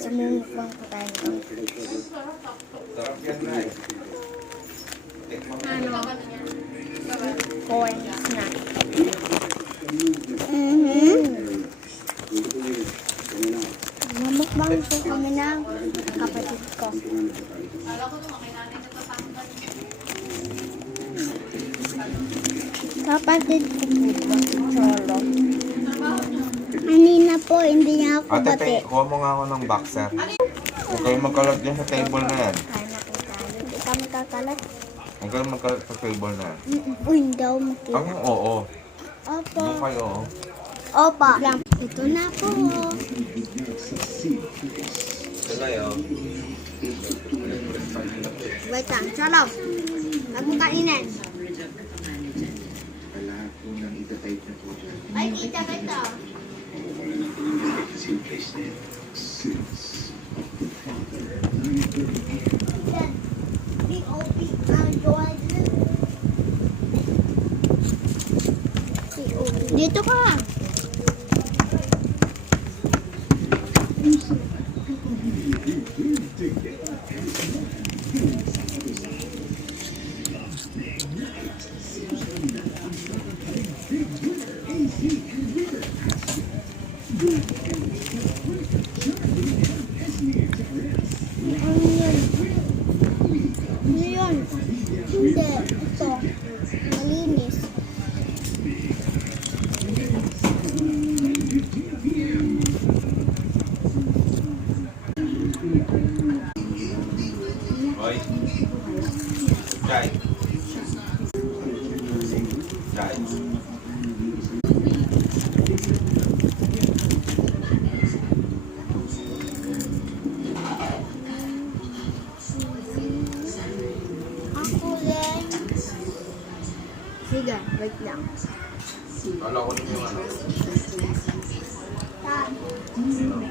Sumumukbang ko tayo nito. Sarap yan na eh. Ano? Corn snack. Mamukbang po kami ng kapatid ko. Kapatid ko po ba? Cholo. Kanina po, hindi niya ako Ate, bati. kuha mo nga ako ng boxer. Huwag kayong magkalat dyan sa table na yan. Kaya nakikalat. Hindi kami kakalat. Huwag kayong magkalat sa table na yan. Uy, hindi ako makita. Ang oo. Opo. Ano kayo oo? Opa. Ito na po. Ito na yun. Wait lang. Cholo. Huwag mong kainin. Ay, kita kita. Dito ka. Ano yan? Ano yan? Hindi. Ito. Malinis. Hoy. Chay. Chay. Ako rin. Sige, wait lang. Kala ko nyo yung ano. Saan? Sino?